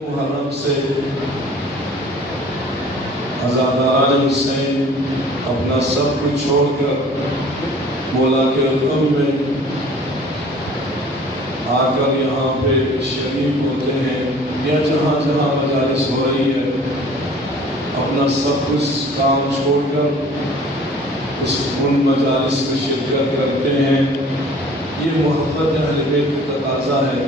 محرم سے عزاداران حسین اپنا سب کچھ چھوڑ کر مولا کے غم میں آ کر یہاں پہ شریک ہوتے ہیں یا جہاں جہاں مجالس ہو رہی ہے اپنا سب کچھ کام چھوڑ کر ان مجالس میں شرکت کرتے ہیں۔ یہ محبت اہل بیت کا تقاضا ہے،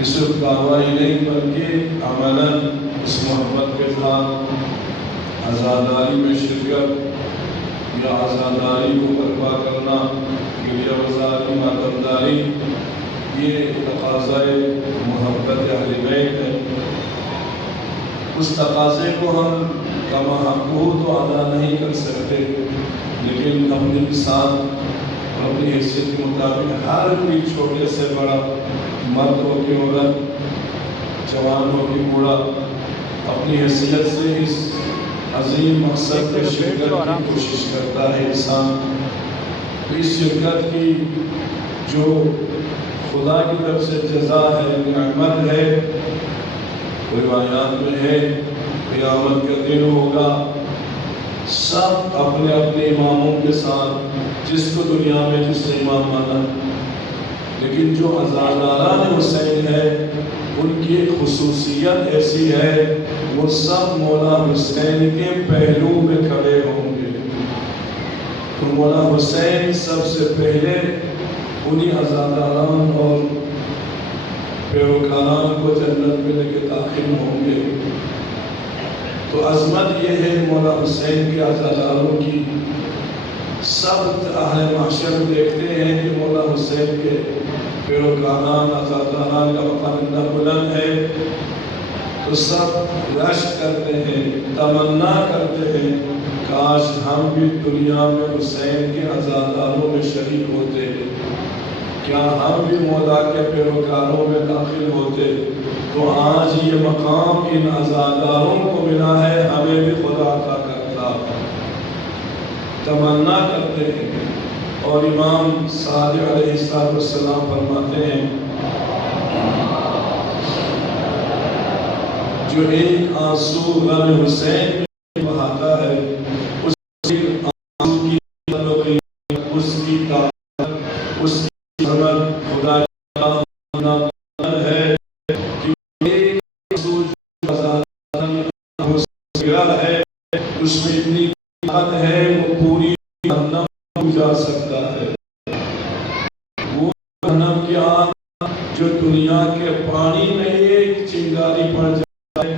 اس صرف دعوائی نہیں بلکہ عملاً اس محبت کے ساتھ عزاداری میں شرکت یا عزاداری کو برپا کرنا، گریہ وزاری، ماتمداری، یہ تقاضۂ محبت اہل بیت ہے۔ اس تقاضے کو ہم کما حقہ تو ادا نہیں کر سکتے، لیکن اپنی ساتھ اور اپنی حیثیت کے مطابق ہر کوئی چھوٹے سے بڑا، مرد ہو کے عورت، جوان ہو کے بوڑھا، اپنی حیثیت سے اس عظیم مقصد میں شرکت کی کوشش کرتا ہے انسان۔ اس شرکت کی جو خدا کی طرف سے جزا ہے، نعمت ہے، روایات میں ہے قیامت کا دن ہوگا، سب اپنے اپنے اماموں کے ساتھ، جس کو دنیا میں جس سے امام مانا، لیکن جو عزاداران حسین ہے ان کی ایک خصوصیت ایسی ہے، وہ سب مولا حسین کے پہلو میں کھڑے ہوں گے۔ تو مولا حسین سب سے پہلے انہی عزاداران اور پیروکاران کو جنت میں لے کے داخل ہوں گے۔ تو عظمت یہ ہے مولا حسین کے عزاداروں کی۔ سب اہل محشر دیکھتے ہیں کہ مولا حسین کے پیروکاران، عزاداران کا مقام اتنا بلند ہے، تو سب رشک کرتے ہیں، تمنا کرتے ہیں کاش ہم بھی دنیا میں حسین کے عزاداروں میں شریک ہوتے، کیا ہم بھی مولا کے پیروکاروں میں داخل ہوتے۔ تو آج یہ مقام ان عزاداروں کو ملا ہے، ہمیں بھی خدا عطا کرتا، تمنا کرتے ہیں۔ اور امام صادق علیہ السلام فرماتے ہیں جو ایک آنسو غم حسین میں بہاتا ہے، اس آنسو کی تعلقی، اس کی طاقت، اس کی حرمت خدا کا نام ہے کہ ایک آنسو جو عزاداران حسین گرا ہے، اس میں اتنی طاقت ہے وہ پوری جہنم گزار سکتا ہے۔ وہ جہنم کی آگ جو دنیا کے پانی میں ایک چنگاری پڑ جائے،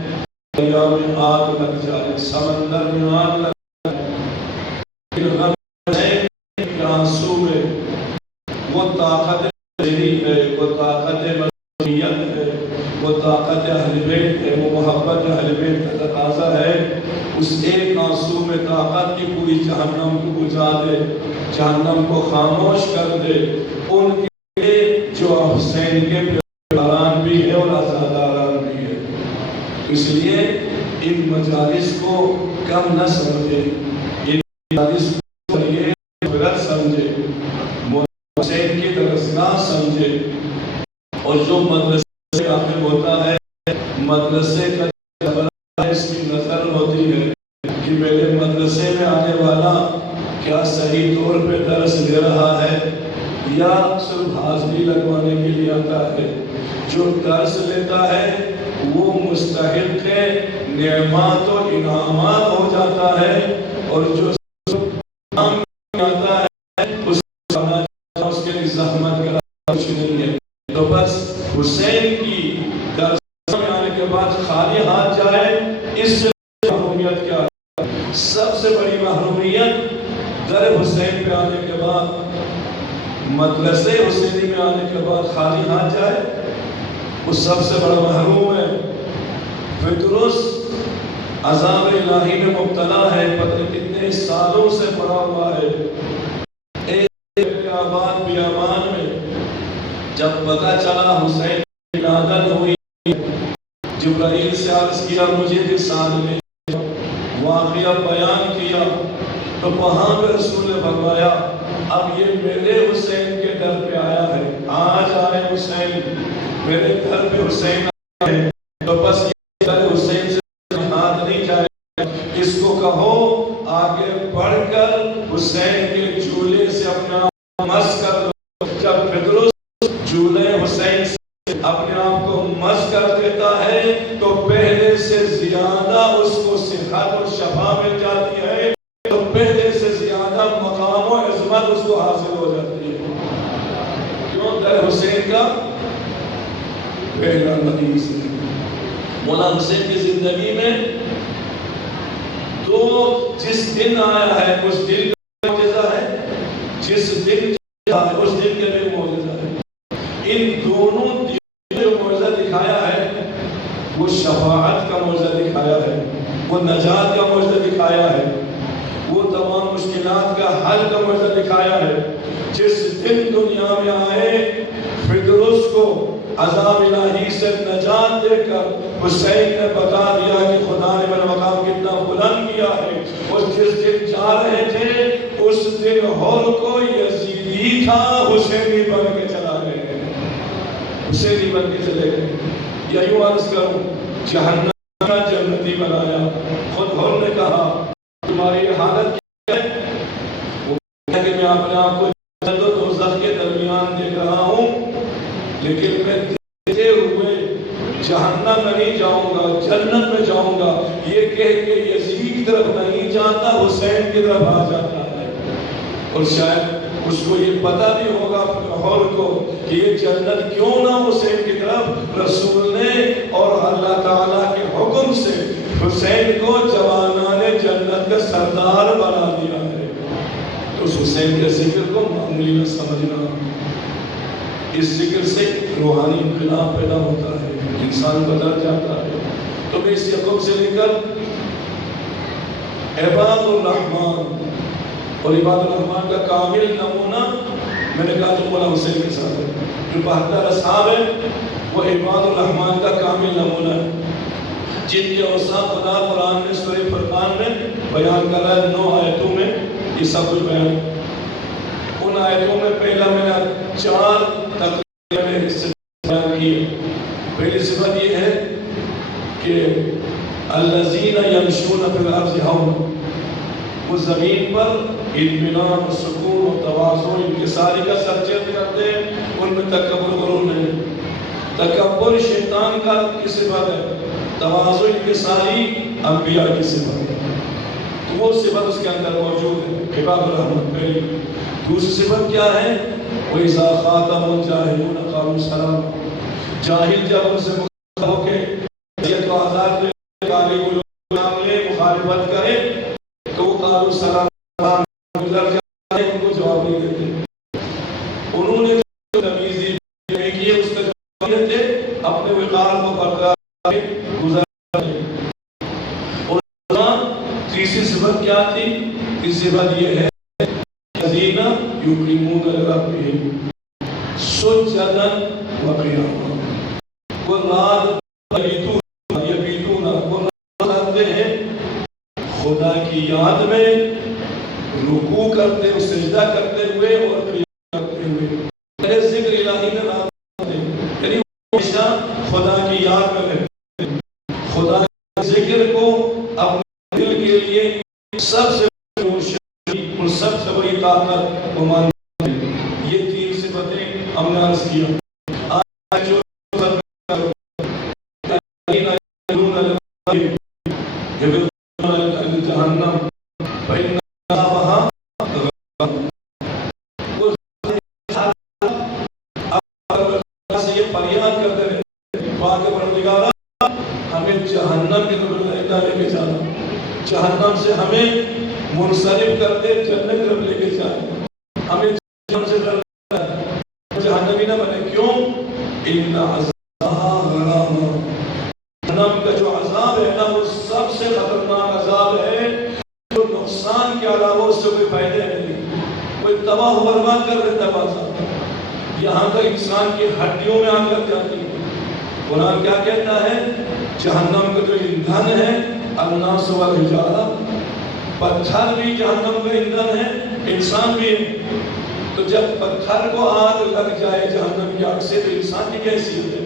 دریا میں آگ لگ جائے، سمندر میں آگ لگ جائے، غم حسین کے آنسو میں وہ طاقت دلی ہے، وہ طاقت مظلومیت ہے، وہ طاقت اہل بیت ہے، وہ محبت اہل بیت کا تقاضا ہے۔ اس ایک آنسو میں طاقت کی پوری جہنم کو بجھا دے، جہنم کو خاموش کر دے۔ ان کے جو حسین کے پیروکاران بھی ہے اور عزاداران بھی ہے، اس لیے ان مجالس کو کم نہ سمجھے، ان مجالس کو یہ عبرت سمجھے، مولا حسین کی درسگاہ سمجھے۔ اور جو مدرسے میں داخل ہوتا ہے، مدرسے کا اس کی نظر ہوتی ہے کہ میرے مدرسے میں آنے والا کیا صحیح طور پہ درس دے رہا ہے یا صرف حاضری لگوانے کے لیے آتا ہے۔ جو درس لیتا ہے وہ مستحق نعمات و انعامات ہو جاتا ہے، اور جو صرف آتا ہے اس کے لیے زحمت کا کچھ نہیں ہے۔ تو بس حسین کی درس میں آنے کے بعد خالی ہاتھ جائے، اس سے محرومیت کیا ہے؟ سب سے بڑی محرومیت در حسین پہ آنے کے بعد، مدرسے حسینی میں آنے کے بعد خالی ہاتھ جائے، وہ سب سے بڑا محروم ہے۔ فطرس عذاب الہی میں مبتلا ہے، پتہ کتنے سالوں سے پڑا ہوا ہے۔ ایک آباد بیابان میں جب پتہ چلا حسین کی ولادت ہوئی، جبرائیل سے عرض کیا مجھے بھی ساتھ لے، واقعہ بیان کیا، تو وہاں پہ رسول نے فرمایا اب یہ میرے حسین کے در پہ آیا ہے، آج آئے حسین، میرے گھر پہ حسین آئے۔ عرض کر دیتا ہے تو پہلے سے زیادہ اس کو صحت اور شفا مل جاتی ہے، تو پہلے سے زیادہ مقام و عظمت اس کو حاصل ہو جاتی ہے۔ کیوں؟ در حسین کا پہلا مریض ہے۔ مولا حسین کی زندگی میں تو جس دن آیا ہے اس دن کا معجزہ ہے، جس دن ہے اس دن کے بھی معجزہ ہے۔ ان دونوں دنوں جو معجزہ دکھایا ہے وہ شفاعت کا معجزہ دکھایا ہے، وہ نجات کا معجزہ دکھایا ہے، وہ تمام مشکلات کا حل کا معجزہ دکھایا ہے۔ جس دن دنیا میں آئے فردوس کو عذاب الہی سے نجات دے کر حسین نے بتا دیا کہ خدا نے میرا مقام کتنا بلند کیا ہے۔ اور جس دن جا رہے تھے اس دن ہور کو یزیدی تھا، حسینی بن کے چلا گئے، حسینی بن کے چلے گئے۔ یا یوں عرض کروں، جہنم کا جنتی بنایا۔ خود ہور نے کہا تمہاری حالت کیا ہے؟ وہ کہا کہ میں اپنے آپ کو جنت و دوزخ کے درمیان دیکھ رہا ہوں، لیکن میں دیکھتے ہوئے جہنم میں نہیں جاؤں گا، جنت میں جاؤں گا۔ یہ کہہ کے یزید کی طرف نہیں جاتا، حسین کی طرف آ جاتا ہے۔ اور شاید اس کو یہ پتہ بھی ہوگا ہور کو کہ یہ جنت کیوں نہ حسین کی طرف، رسول نے اور اللہ تعالیٰ کے حکم سے حسین کو جوانان جنت کا سردار بنا دیا ہے۔ تو اس حسین کے ذکر کو معمولی نہ سمجھنا، اس ذکر سے روحانی انقلاب پیدا ہوتا ہے، انسان بدل جاتا ہے۔ تو میں اس حکم سے لے کر عباد الرحمن، اور عباد الرحمن کا کامل نمونہ میں نے کہا تو مولا حسین کے ساتھ ہے۔ جو 72 اصحاب ہیں وہ عباد الرحمن کا کامل نمونہ ہے، جن کے اوصاف خدا قرآن میں سورہ فرقان میں بیان کر رہا ہے 9 آیتوں میں یہ سب کچھ بیان ہے۔ ان آیتوں میں پہلا میں نے 4 تقریباً صفات بیان کی ہے۔ پہلی صفت یہ ہے کہ الذین یمشون فی الارض ہونا، وہ زمین پر اطمینان و سکون و تواضع و انکساری کا سرچین کرتے ہیں، ان میں تکبر غرور نہیں۔ تکبر شیطان کا کی صفت ہے، تواضع و انکساری انبیاء کی صفت ہے، تو وہ صفت اس کے اندر موجود ہے عباد الرحمن پہلی۔ دوسری صفت کیا ہے؟ وَإِذَا خَاطَبَهُمُ الْجَاهِلُونَ قَالُوا سَلَامًا، جاہل جب ان سے مخاطب ہو کے اذیت و عذاب میں گالی گلوچ میں مخالفت کرے تو وہ قالوا سلام گزر جاتے ہیں، ان کو جواب نہیں دیتے۔ انہوں نے جو تمیزی نہیں کی ہے اس کا جواب نہیں دیتے، اپنے وقار کو برقرار گزر جاتے ہیں۔ اور تیسری صفت کیا تھی؟ تیسری صفت یہ ہے الذین یقیمون لربہم سجدا وقیاما، وہ رات یبیتون، وہ رات کرتے ہیں خدا کی یاد میں، رکوع کرتے ہوئے، سجدہ کرتے ہوئے اور قیام کرتے ہوئے۔ میرے ذکر الہی میں رات کرتے ہیں، یعنی ہمیشہ خدا کی یاد میں رہتے ہیں، خدا کے ذکر کو اپنے دل کے لیے سب سے اور سب سے بڑی طاقت کو مانتے ہیں۔ یہ 3 صفتیں ہم نے عرض کیا۔ آج جو جہنم سے یہ فریاد کرتے رہے پاک پروردگارا ہمیں جہنم کی طرف نہ لے کے جانا، جہنم سے ہمیں منصرف کر دے، جنت کی طرف لے کے جائے، ہمیں جہنم سے ڈر جہنمی نہ بنے۔ کیوں؟ ان عذاب جہنم کا جو عذاب ہے نا وہ سب سے خطرناک عذاب ہے، جو نقصان کے علاوہ اس سے کوئی فائدہ نہیں، کوئی تباہ و برباد کر دیتا ہے بادشاہ، یہاں تک انسان کی ہڈیوں میں آگ لگ جاتی ہے۔ قرآن کیا کہتا ہے؟ جہنم کا جو ایندھن ہے الناس والحجارہ، پتھر بھی جہنم کا ایندھن ہے، انسان بھی ہے۔ تو جب پتھر کو آگ لگ جائے جہنم کی آگ سے تو انسان کی کیسی ہے؟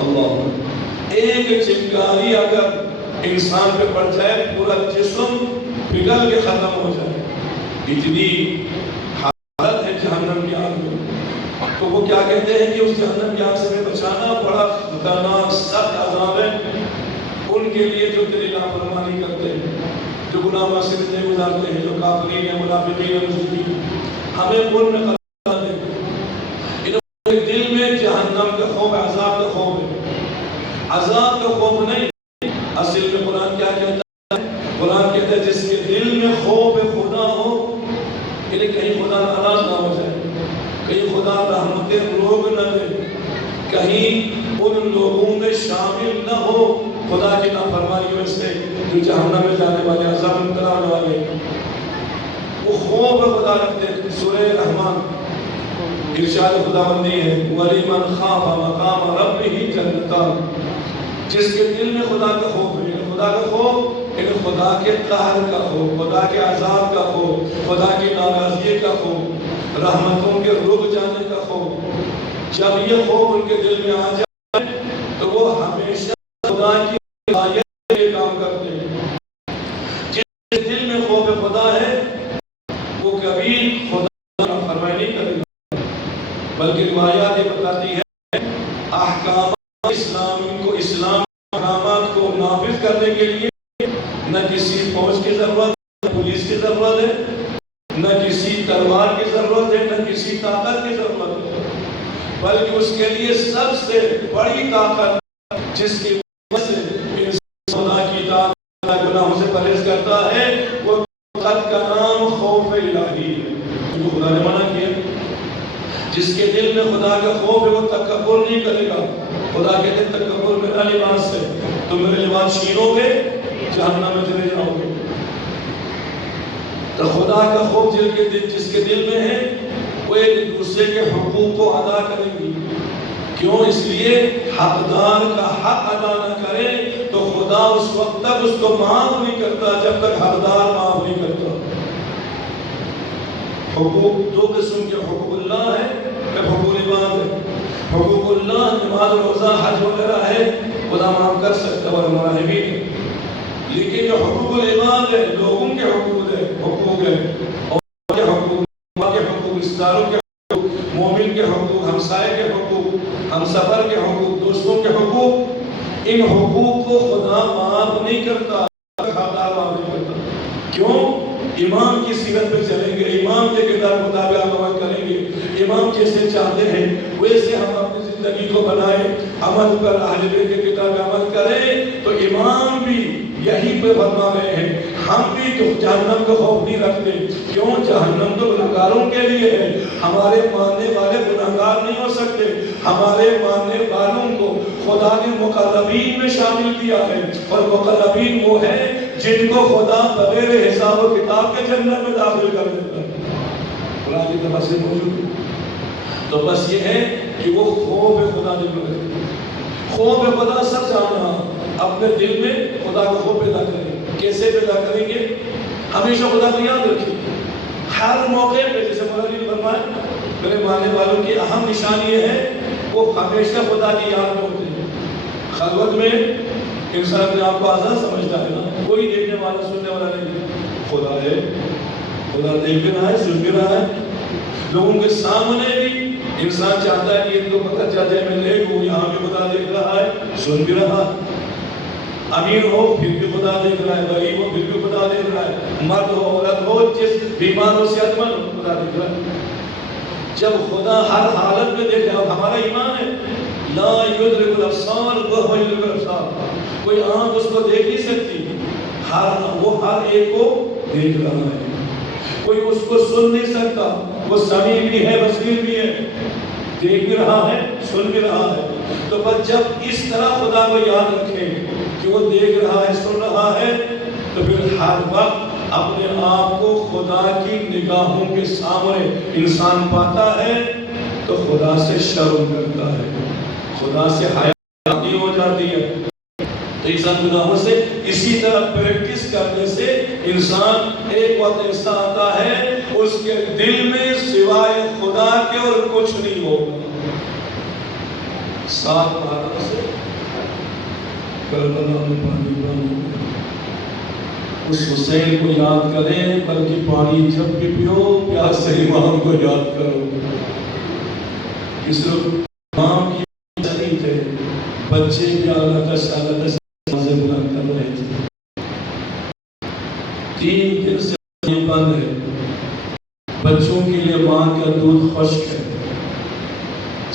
اللہ، ایک چنگاری اگر انسان پہ پڑ جائے پورا جسم پگھل کے ختم ہو جائے، اتنی حالت ہے جہنم کی آگ میں۔ تو وہ کیا کہتے ہیں کہ اس جہنم کی آگ سے میں بچانا بڑا خطرناک سخت عذاب ہے ان کے لیے جو تیری نافرمانی کرتے ہیں، جو گناہ معصیت میں گزارتے ہیں، جو کافرین ہیں، منافقین ہیں، مشرکین، ہمیں ان میں قرار دے۔ انہوں کے دل میں جہنم کا خوف، عذاب کا خوف ہے، عذاب کا خوف نہیں۔ اصل میں قرآن کیا کہتا ہے؟ قرآن کہتا ہے جس کے دل میں خوف خدا ہو، یعنی کہیں خدا ناراض نہ ہو جائے، کہیں خدا رحمتیں روک نہ دے، کہیں ان لوگوں میں شامل نہ ہو خدا کی نافرمانیوں سے جو جہنم میں جانے والے، عذاب میں مبتلا ہونے والے، وہ خوف خدا رکھتے ہیں۔ سورہ رحمان ارشاد خداوندی ہے وَلِمَنْ خَافَ مَقَامَ رَبِّهِ جَنَّتَانِ، جس کے دل میں خدا کا خوف ہے، خدا کا خوف یعنی خدا کے قہر کا خوف، خدا کے عذاب کا خوف، خدا کی ناراضگی کا خوف، رحمتوں کے رک جانے کا خوف۔ جب یہ خوف ان کے دل میں آ جائے تو وہ ہمیشہ خدا کی رعایت کے لیے کام کرتے ہیں۔ جس کے دل میں خوف خدا ہے وہ کبھی خدا کا فرمان نہیں کرے گا، بلکہ روایات یہ بتاتی ہے احکام اسلام احکامات کو نافذ کرنے کے لیے نہ کسی فوج کی ضرورت، نہ پولیس کی ضرورت ہے، نہ کسی تلوار کی ضرورت ہے، نہ کسی طاقت کی ضرورت ہے، بلکہ اس کے لیے سب سے بڑی طاقت جس کی وجہ سے انسان خدا کی اطاعت گناہوں سے پرہیز کرتا ہے، وہ طاقت کا نام خوف الہی ہے جو خدا نے منع کیا۔ جس کے دل میں خدا کا خوف ہے وہ تکبر نہیں کرے گا۔ خدا کہتے ہیں تکبر میرا لباس ہے، تم میرے لباس چھینو گے جہنم میں چلے جاؤ گے۔ تو خدا کا خوف جس کے دل میں ہے وہ ایک دوسرے کے حقوق کو ادا کریں گی۔ کیوں؟ اس لیے حقدار کا حق ادا نہ کرے تو خدا اس وقت تک اس کو معاف نہیں کرتا جب تک حقدار معاف نہیں کرتا۔ حقوق دو قسم کے، حقوق اللہ ہے اور حقوق عباد ہے۔ حقوق اللہ نماز روزہ حج وغیرہ ہے، خدا معاف کر سکتا ہے اور ہمارا ہے بھی، لیکن جو حقوق العباد ہے، لوگوں کے حقوق ہے، اور کے حقوق، کے حقوق، رشتہ داروں کے حقوق، مومن کے حقوق، ہمسائے کے حقوق، ہمسفر کے حقوق، دوستوں کے حقوق، ان حقوق کو خدا معاف نہیں کرتا، حقدار معاف نہیں کرتا۔ کیوں؟ امام کی سیرت پہ چلیں گے، امام کے کردار مطابق عمل کریں گے، امام جیسے چاہتے ہیں ویسے ہم اپنی زندگی کو بنائیں، عمل پر اہل بیت کے کتاب عمل کریں تو امام بھی یہی پہ فرما رہے ہیں۔ ہم بھی تو جہنم کا خوف نہیں رکھتے۔ کیوں؟ جہنم تو گناہگاروں کے لیے ہے، ہمارے ماننے والے گناہگار نہیں ہو سکتے۔ ہمارے ماننے والوں کو خدا نے مقربین میں شامل کیا ہے، اور مقربین وہ ہیں جن کو خدا بغیر حساب و کتاب کے جنت میں داخل کر دیتا ہے۔ قرآن کی طرف سے موجود ہے۔ تو بس یہ ہے کہ وہ خوف خدا دل میں رکھے۔ خوف خدا سب جاننا، اپنے دل میں خدا کا خوف پیدا کریں۔ کیسے پیدا کریں گے؟ ہمیشہ خدا کو یاد رکھیں، ہر موقع پہ، جیسے مولانا نے فرمایا میرے ماننے والوں کی اہم نشانی یہ ہے وہ ہمیشہ خدا کی یاد میں ہوتے ہیں۔ خلوت میں انسان اپنے آپ کو آزاد سمجھتا ہے نا، کوئی دیکھنے والا سننے والا نہیں، خدا ہے، خدا دیکھ بھی رہا ہے، سن بھی رہا ہے۔ لوگوں کے سامنے بھی انسان چاہتا ہے کہ ان کو پتہ چل جائے میں نیک ہوں، یہاں بھی خدا دیکھ رہا ہے، سن بھی رہا ہے۔ امیر ہو پھر بھی خدا دیکھ رہا ہے، غریب ہو پھر بھی خدا دیکھ رہا ہے، مرد ہو عورت ہو، جس بیمار ہو صحت مند ہو، خدا دیکھ رہا ہے۔ جب خدا ہر حالت میں دیکھ رہا ہے، ہمارا ایمان ہے لا یدرک الابصار وهو یدرک الابصار، کوئی آنکھ اس کو دیکھ نہیں سکتی، وہ ہر ایک کو دیکھ رہا ہے۔ کوئی اس کو سن نہیں سکتا، وہ سمیع بھی ہے، بصیر بھی ہے، دیکھ بھی رہا ہے، سن بھی رہا ہے۔ تو بس جب اس طرح خدا کو یاد رکھیں کہ وہ دیکھ رہا ہے، سن رہا ہے، تو پھر ہر وقت اپنے آپ کو خدا کی نگاہوں کے سامنے انسان پاتا ہے تو خدا سے شرم کرتا ہے، خدا سے حیا ہو جاتی ہے۔ تو انسان گناہوں سے اسی طرح پریکٹس کرنے سے انسان ایک وقت ایسا آتا ہے اس کے دل میں سوائے خدا کے اور کچھ نہیں ہوگا۔ 7 بہاروں سے کربلا میں پانی بند، اس حسین کو یاد کریں، بلکہ پانی جب بھی پیو پیاسے امام کو یاد کرو۔ کہ صرف امام کی نہیں تھے، بچے بھی اللہ سے نمازیں بلند کر رہے تھے. 3 دن سے یہ بند ہے. بچوں کے لیے ماں کا دودھ خشک ہے.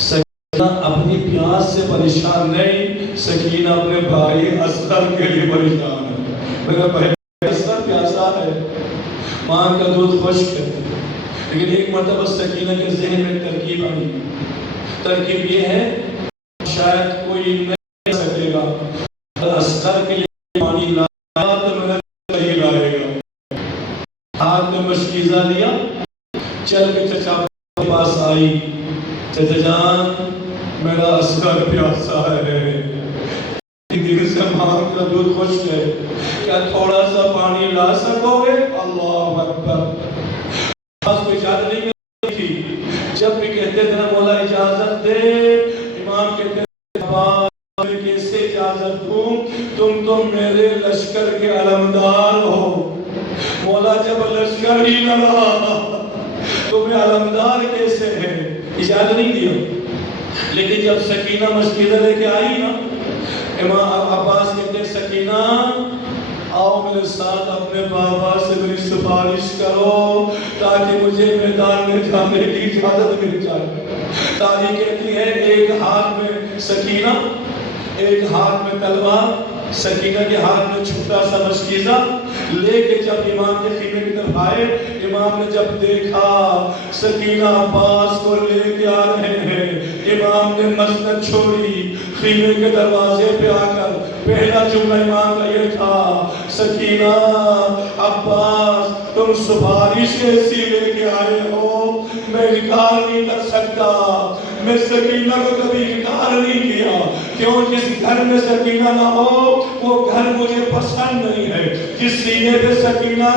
سکینہ اپنی پیاس سے پریشان نہیں، سکینہ اپنے بھائی اصغر کے لیے پریشان ہے. میرا بھائی اصغر پیاسا ہے، ماں کا دودھ خشک ہے. لیکن ایک مرتبہ سکینہ کے ذہن میں ترکیب آئی. ترکیب یہ ہے شاید کوئی نہیں سکے گا، اصغر کے لیے پانی لایا تو میرا صحیح لائے گا. ہاتھ میں مشکیزہ لیا، چل کے چچا کے پاس آئی. چچا جان میرا اصغر پیاسا ہے، دن سے ماں کا دودھ خشک ہے، کیا تھوڑا سا پانی لا سکو گے؟ اللہ اکبر. بس کوئی اجازت نہیں کرتی تھی. جب بھی کہتے تھے نا مولا اجازت دے، امام کہتے تھے میں کیسے اجازت دوں، تم تو میرے لشکر کے علمدار ہو. مولا جب لشکر ہی نہ رہا تمہیں علمدار کیسے ہے؟ اجازت نہیں دیا. لیکن جب سکینہ مشکیزہ لے کے آئی نا، امام عباس کہتے سکینہ آؤ میرے ساتھ اپنے بابا سے میری سفارش کرو تاکہ مجھے میدان میں جانے کی اجازت مل جائے. تاریخ کہتی ہے ایک ہاتھ میں سکینہ، ایک ہاتھ میں تلوار. سکینہ کے ہاتھ میں چھوٹا سا مشکیزہ لے کے جب امام کے خیمے کی طرف آئے، امام نے جب دیکھا سکینہ عباس کو لے کے آ رہے ہیں، امام نے مسند چھوڑی. خیمے کے دروازے پہ آ کر پہلا جملہ امام کا یہ تھا سکینہ عباس تم سفارش ایسی لے کے آئے ہو، میں انکار نہیں کر سکتا. میں سکینہ کو کبھی انکار نہیں کیا، کیوں جس گھر میں سکینہ نہ ہو وہ گھر مجھے پسند نہیں ہے. جس سینے پہ سکینہ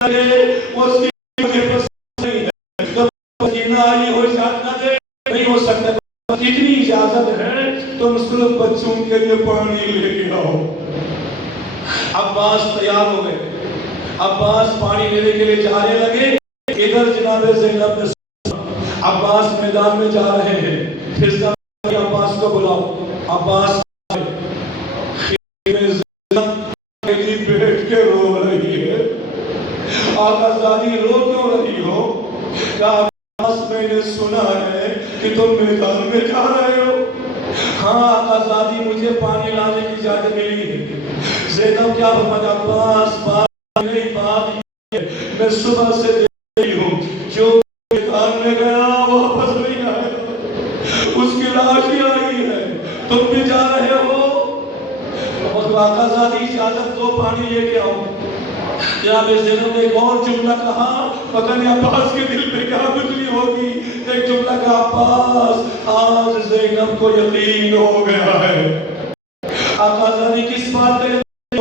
لگے وہ سینے مجھے پسند نہیں ہے. جب سکینہ آئی ہو اجازت دے نہیں ہو سکتا. اتنی اجازت ہے تم صرف بچوں کے لیے پانی لے کے آؤ. عباس تیار ہو گئے. عباس پانی لینے کے لیے جانے لگے. ادھر جناب زینب نے عباس میدان میں جا رہے ہیں. پھر عباس کو بلاؤ. عباس بیٹھ کے رو رہی ہے. آقا زادی رو کیوں رہی ہو؟ کہا عباس میں نے سنا ہے کہ تم میدان میں جا رہے ہو. ہاں آقا زادی مجھے پانی لانے کی اجازت ملی ہے. زینب کیا فرمایا؟ عباس بات نہیں، بات یہ میں صبح سے دیکھ رہی ہوں جو میدان میں گیا واپس نہیں آیا، اس کی لاش ہی آئی ہے، تم بھی جا رہے ہو. آقا زادی اجازت دو پانی لے کے آؤ. جناب زینب نے ایک اور جملہ کہا، پتہ نہیں عباس کے دل پہ کیا گزری ہوگی. ایک جملہ کہا عباس آج زینب کو یقین ہو گیا ہے. آقا زادی کس بات پہ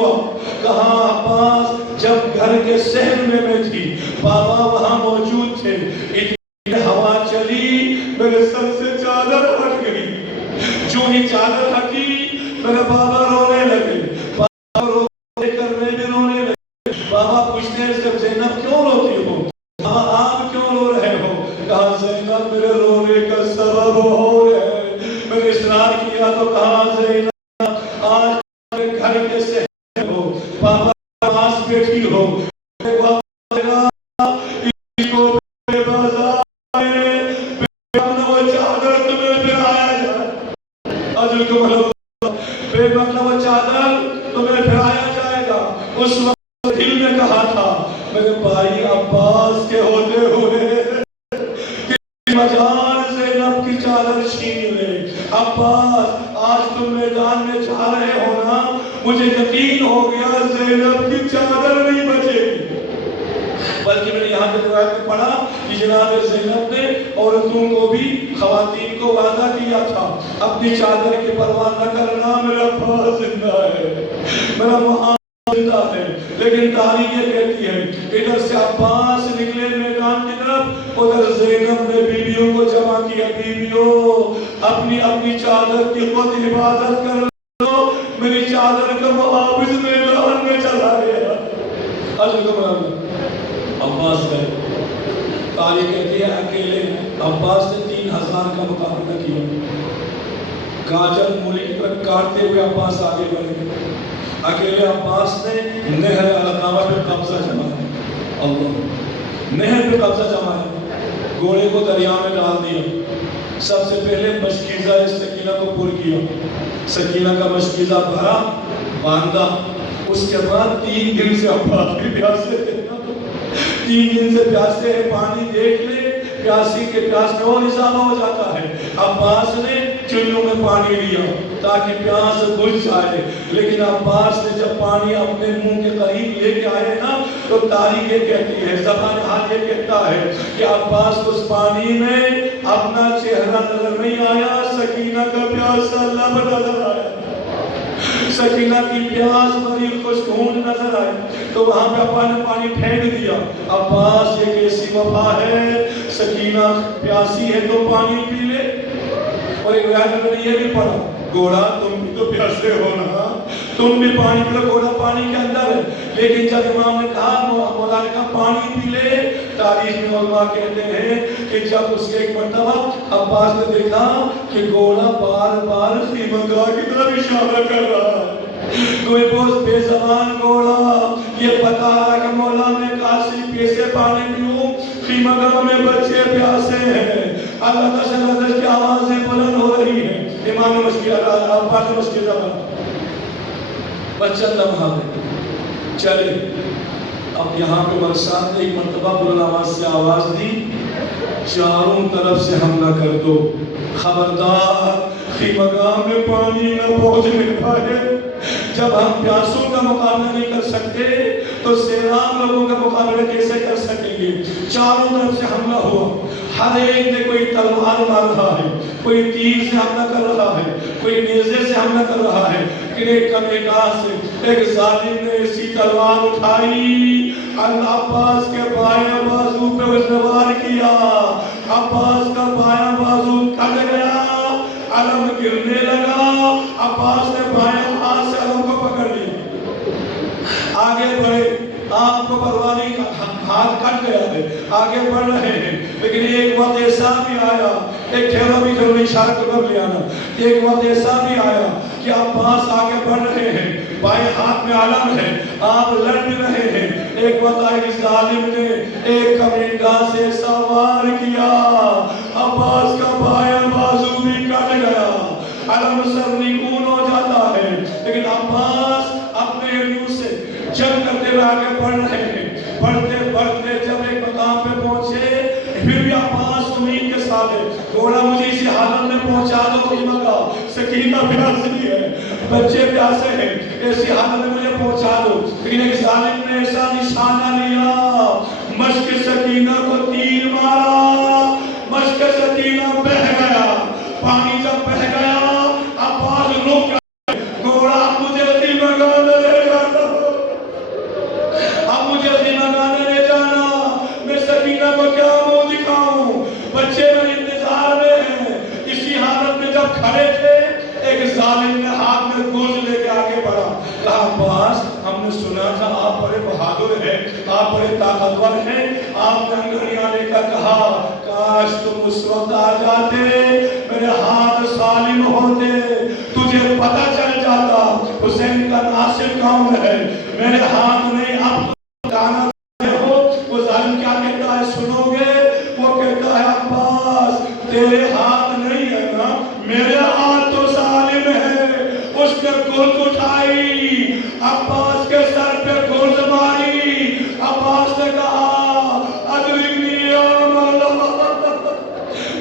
کہا؟ عباس جب گھر کے صحن میں تھی بابا وہاں موجود تھے، اتنی ہوا چلی میرے سر سے چادر ہٹ گئی. جو ہی چادر ہٹی میرے بابا رونے لگے. بابا رونے کر میں بھی رونے لگے. بابا پوچھتے ہیں جب زینب کیوں روتی ہو؟ بابا آپ کیوں رو رہے ہو؟ کہا زینب میرے رونے کا سبب ہو رہے. میں نے اصرار کیا تو کہا زینب آج میرے گھر کے صحن ہو، بابا پاس بیٹھی ہو، اس وقت دل میں کہا تھا میرے بھائی عباس کے ہوتے ہوئے کہ مجال زینب کی چادر چھین لے. عباس آج تم میدان میں جا رہے ہو نا، مجھے یقین ہو گیا زینب کی چادر نہیں بچے گی. بلکہ میں نے یہاں پہ روایت میں پڑھا کہ جناب زینب نے عورتوں کو بھی، خواتین کو وعدہ کیا تھا اپنی چادر کی پرواہ نہ کرنا، میرا عباس زندہ ہے، میرا محمد زندہ ہے. لیکن تاریخ یہ کہتی ہے ادھر سے عباس نکلے میدان کی طرف، ادھر زینب نے بیویوں کو جمع کیا. بیویوں اپنی اپنی چادر کی خود حفاظت کر لو، میری چادر کا محافظ میدان میں چلا گیا. عباس گئے. تاریخ کہتی ہے اکیلے عباس نے 3000 کا مقابلہ کیا. گاجر مولی کی طرح کاٹتے ہوئے عباس آگے بڑھے. اکیلے عباس نے نہر علقامہ پہ قبضہ جمایا. اللہ نہر پہ قبضہ جمایا, گھوڑے کو دریا میں ڈال دیا. سب سے پہلے مشکیزہ سکینہ کو پر کیا, سکینہ کا مشکیزہ بھرا باندھا. اس کے بعد 3 دن سے عباس بھی پیاسے تھے, 3 دن سے پیاسے ہیں. پانی دیکھ لے پیاسی کے پیاس میں اور اضافہ ہو جاتا ہے. عباس نے چلوں میں پانی لیا تاکہ پیاس بجھ جائے, لیکن عباس نے جب پانی اپنے منہ کے قریب لے کے آئے نا تو تاریخ یہ کہتی ہے, زبان حال یہ کہتا ہے کہ عباس کو اس پانی میں اپنا چہرہ نظر نہیں آیا, سکینہ کا پیاسا لب نظر آیا, سکینہ کی پیاس بڑی خوشگون نظر آئی. تو وہاں پہ ابا نے پانی پھینک دیا. عباس یہ کیسی وفا ہے, سکینہ پیاسی ہے تو پانی پی لے. اور ایک روایت میں یہ بھی پڑھا, گھوڑا تم بھی تو پیاسے ہو نا, تم بھی پانی پی لو, گھوڑا پانی کے اندر ہے. لیکن جب امام نے کہا, مولا نے کہا پانی پی لے, تاریخ میں علماء کہتے ہیں کہ جب اس کے ایک مرتبہ عباس نے دیکھا کہ گھوڑا بار بار خیمگاہ کی طرف اشارہ کر رہا ہے. کوئی بہت بے زبان گھوڑا یہ بتا رہا کہ مولا میں کاسی پیسے پانی پیوں, خیمگاہ میں بچے پیاسے ہیں, اللہ تشہد کی آوازیں بلند ہو رہی ہیں. امام نے عباس نے مشکل بنا بچہ لمحہ میں چلے. اب یہاں پہ برسات نے ایک مرتبہ بلند آواز سے آواز دی, چاروں طرف سے حملہ کر دو, خبردار خیمگاہ میں پانی نہ پہنچنے پائے. جب ہم پیاسوں کا مقابلہ نہیں کر سکتے تو سیراب لوگوں کا مقابلہ کیسے کر سکیں گے. چاروں طرف سے حملہ ہوا, ہر ایک نے کوئی تلوار مار رہا ہے, کوئی تیر سے حملہ کر رہا ہے, کوئی نیزے سے حملہ کر رہا ہے. لیکن ایک کمیگاہ سے ایک ظالم نے ایسی تلوار اٹھائی, عباس کے بائیں بازو پہ اس نے وار کیا. عباس کا بائیں بازو کٹ گیا, علم گرنے لگا. عباس نے بائیں ہاتھ سے علم کو پکڑ لیا, آگے بڑھے, آپ کو پرواہ نہیں, ہاتھ کٹ گیا ہے, آگے بڑھ رہے ہیں. لیکن ایک وقت ایسا بھی آیا, ایک ٹھہرو بھی ضرور اشارہ کر لیا نا, ایک وقت ایسا بھی آیا کہ عباس آگے بڑھ رہے ہیں, بائیں ہاتھ میں علم ہے, آپ لڑ بھی رہے ہیں. ایک وقت آئے اس ظالم نے ایک کمینگاہ سے سوار کیا, عباس کا بائیں بازو بھی کٹ گیا, علم سرنگون ہو جاتا ہے. لیکن عباس اپنے روح سے جنگ کرتے ہوئے آگے بڑھ رہے ہیں. بڑھتے بڑھتے جب ایک مقام پہ پہنچے, پھر بھی عباس امید کے ساتھ ہے, گھوڑا مجھے اسی حالت میں پہنچا دو خیمگاہ, سکینہ پیاسی ہے, بچے پیاسے ہیں, ایسی حالت میں مجھے پہنچا دو. لیکن ایک ظالم نے ایسا نشانہ لیا, مشک سکینہ کو تیر مارا, مشک سکینہ بہہ گیا. پانی جب بہہ گیا عباس رک گیا, گھوڑا مجھے خیمگاہ لے جانا, اب مجھے خیمگاہ لے جانا, میں سکینہ کو کیا منہ دکھاؤں, بچے میں انتظار میں ہیں. اسی حالت میں جب کھڑے تھے ایک ظالم نے ہاتھ میں گوشت لے کے آگے بڑھا. کہا عباس ہم نے سنا تھا آپ بڑے بہادر ہیں, آپ بڑے طاقتور ہیں, آپ نے انگلی آنے کا کہا, کاش تم اس وقت آ جاتے, میرے ہاتھ سالم ہوتے, تجھے پتہ چل جاتا حسین کا ناصر کون ہے. میرے ہاتھ نہیں, اب تو جانا ہو. وہ ظالم کیا کہتا ہے سنو گے, وہ کہتا ہے عباس تیرے ہاتھ نہیں ہے نا, میرے ہاتھ تو سالم ہے. اس نے گرز اٹھائی, عباس کے سر پہ گرز ماری. عباس نے کہا ادرکنی یا مولا,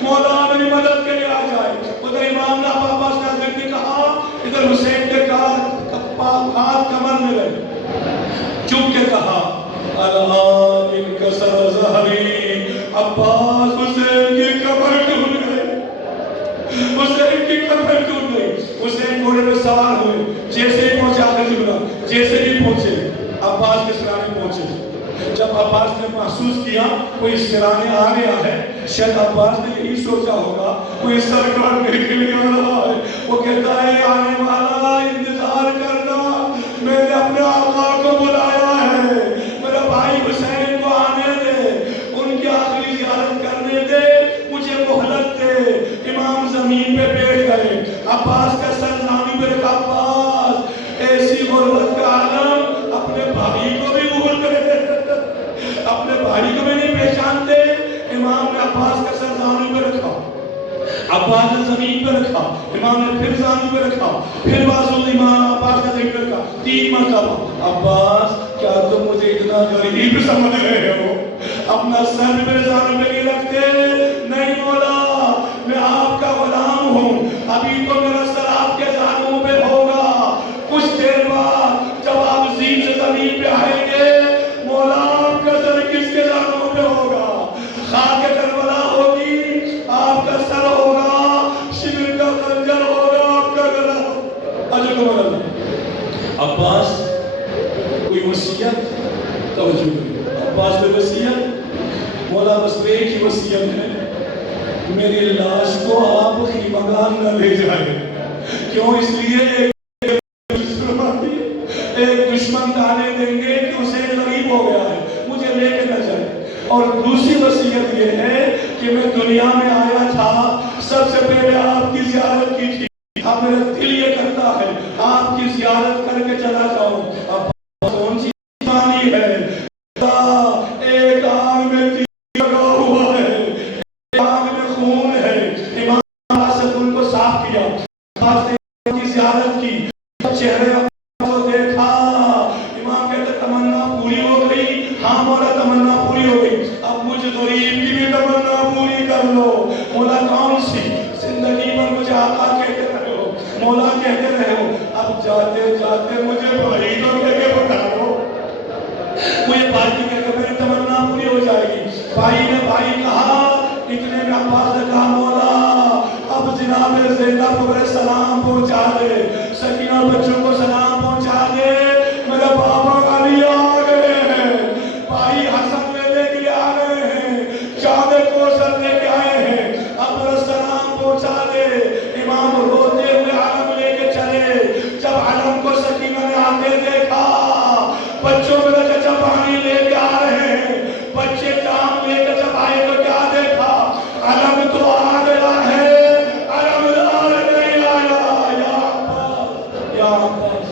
مولا میری مدد کے لیے آ جائے. ادھر امام نے عباس نے ادرکنی کہا, ادھر حسین کے ہاتھ کمر میں لگے, چپ کے کہا الان انکسر ظہری. عباس حسین کی کمر ٹوٹ گئی, حسین کی کمر ٹوٹ گئی. حسین گھوڑے پہ سوار ہوئے, جیسے ہی پہنچے آخر جملہ, جیسے ہی پہنچے عباس کے سرانے پہنچے. جب عباس نے محسوس کیا کوئی سرانے آ گیا ہے, شاید عباس نے یہی سوچا ہوگا کوئی سرکار نکل رہا ہے. وہ کہتا ہے آنے والا انتظار کرنا, میں نے اپنے آقا کو بلایا ہے, میرا بھائی حسین کو آنے دے, ان کی آخری زیارت کرنے دے, مجھے مہلت دے. امام زمین پہ بیٹھ گئے. عباس عباس نے زمین پہ رکھا، امام نے پھر زانو پہ رکھا، پھر بازو امام عباس نے زمین پہ رکھا، 3 مرتبہ۔ عباس کیا تم مجھے اتنا غریب سمجھ رہے ہو؟ اپنا سر میرے زانو پہ نہیں رکھتے؟ نہیں مولا، میں آپ کا غلام ہوں، ابھی تو میرا سر آپ کے زانو پہ ہوگا، کچھ دیر بعد جب آپ زین سے زمین پہ آئیں گے، مولا آپ کا سر کس کے زانو پہ ہوگا؟ خاک کربلا ہوگی، آپ کا سر ہوگا، شبر کا خنجر ہوگا، آپ کا گلا ہوگا۔ اجل کو مدد عباس کوئی وصیت؟ توجہ کریں، عباس کوئی وصیت؟ مولا بس ایک ہی وصیت ہے، میری لاش کو آپ خیمگان نہ لے جائیں۔ کیوں؟ اس لیے ایک دشمن تانے دیں گے کہ اسے غریب ہو گیا ہے، مجھے لے کے نہ جائے۔ اور دوسری وصیت یہ ہے کہ میں دنیا میں آیا تھا، سب سے پہلے آپ کی زیارت کی تھی، اب میرا دل یہ کرتا ہے آپ کی زیارت کر کے چلا جاؤں۔ اب کون سی کہانی ہے؟ ایک آنکھ میں تیر لگا ہوا ہے، ایک آنکھ میں خون ہے۔ امام آصف ان کو صاف کیا، آپ نے ان کی زیارت کی، چہرے کو دیکھا، امام کہتے تمنا پوری ہو گئی؟ ہاں مولا تمنا پوری ہو گئی، اب مجھ غریب کی بھی تمنا پوری کر لو۔ مولا کون سی؟ زندگی پر مجھے آقا کہتے رہے ہو، مولا کہتے رہے ہو، اب جاتے جاتے مجھے بھائی تو کہہ کے بتا دو، مجھے بھائی کی کہہ کے میری تمنا پوری ہو جائے گی۔ بھائی نے بھائی کہا، اتنے میں عباس نے کہا مولا اب جناب زینب کو میرے سلام پہنچا دے، سکینہ بچوں کو سلام پہنچا دے، میرے بابا علی آ گئے ہیں، بھائی حسن لینے کے لیے آ گئے ہیں، چاند کوثر لے کے آئے ہیں، اب میرا سلام پہنچا دے۔ امام روتے ہوئے علم لے کے چلے، جب علم کو سکینہ نے آتے دیکھا، بچوں میرا چچا پانی لے کے آ رہے ہیں، بچے جام لے کے جب آئے تو کیا دیکھا؟ علم تو آ گیا ہے، علم نہیں آیا۔ یا عباس، یا عباس،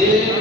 Yeah.